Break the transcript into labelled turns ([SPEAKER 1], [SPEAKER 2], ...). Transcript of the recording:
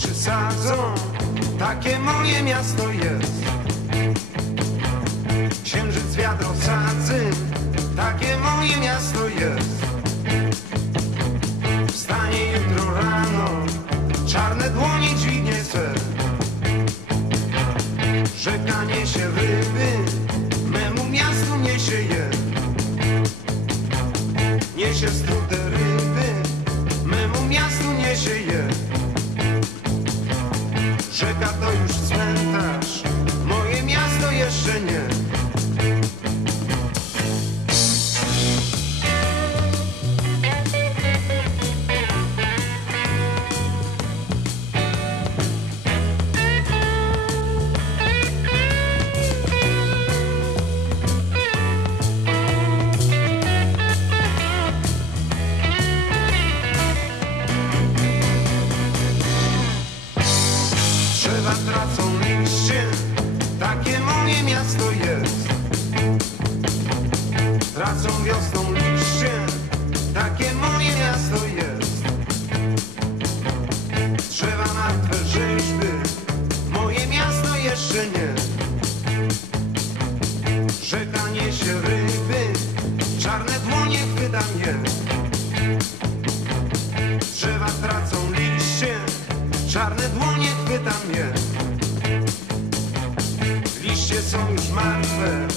[SPEAKER 1] sadzą, takie moje miasto jest. Księżyc wiatr sadzy, takie moje miasto jest. Wstanie jutro rano, czarne dłonie dźwignie cel. Rzeka niesie ryby, memu miastu niesie je. Niesie strute ryby, memu miastu niesie je. Rzeka to już Drzewa tracą liście, takie moje miasto jest. Tracą wiosną liście, takie moje miasto jest. Drzewa martwe rzeźby, moje miasto jeszcze nie. Rzeka niesie ryby, czarne dłonie chwytam je. pyta mnie. Liście są już martwe.